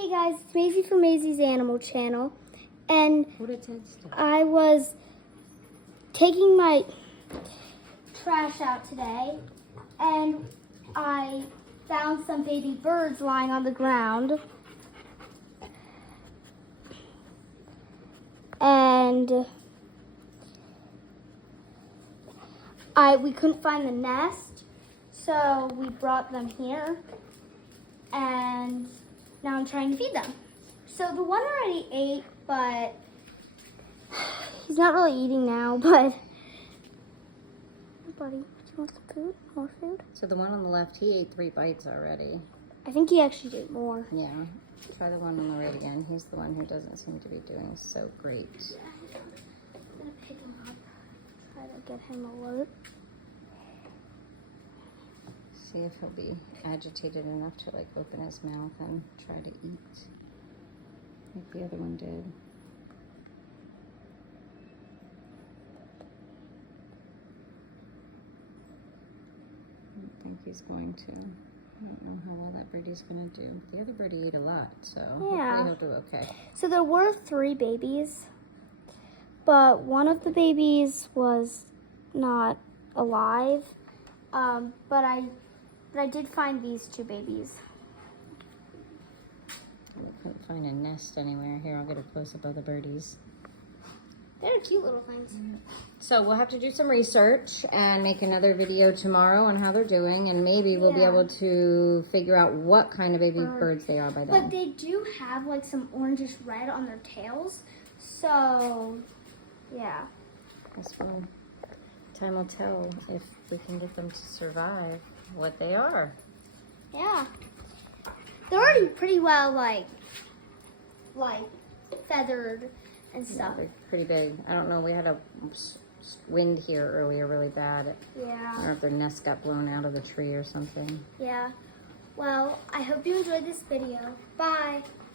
Hey guys, it's Maisie from Maisie's Animal Channel, and What it says. I was taking my trash out today, and I found some baby birds lying on the ground, and we couldn't find the nest, so we brought them here, and now I'm trying to feed them. So the one already ate, but he's not really eating now, but buddy, do you want some food? More food? So the one on the left, he ate 3 bites already. I think he actually did more. Yeah. Try the one on the right again. He's the one who doesn't seem to be doing so great. I'm gonna pick him up, try to get him alert. See if he'll be agitated enough to like open his mouth and try to eat. Like the other one did. I don't think he's going to. I don't know how well that birdie's gonna do. The other birdie ate a lot, so Yeah. hopefully he'll do okay. So there were 3 babies, but one of the babies was not alive. But I did find these 2 babies. I couldn't find a nest anywhere. Here, I'll get a close-up of the birdies. They're cute little things. So we'll have to do some research and make another video tomorrow on how they're doing, and maybe we'll be Yeah. able to figure out what kind of baby birds they are by then. But they do have like some orangish red on their tails. So, yeah. This one, time will tell if we can get them to survive what they are. Yeah. They're already pretty well like feathered and Yeah, stuff. they're pretty big. I don't know. We had a wind here earlier really bad. I don't Yeah. know if their nest got blown out of the tree or something. Yeah. Well, I hope you enjoyed this video. Bye.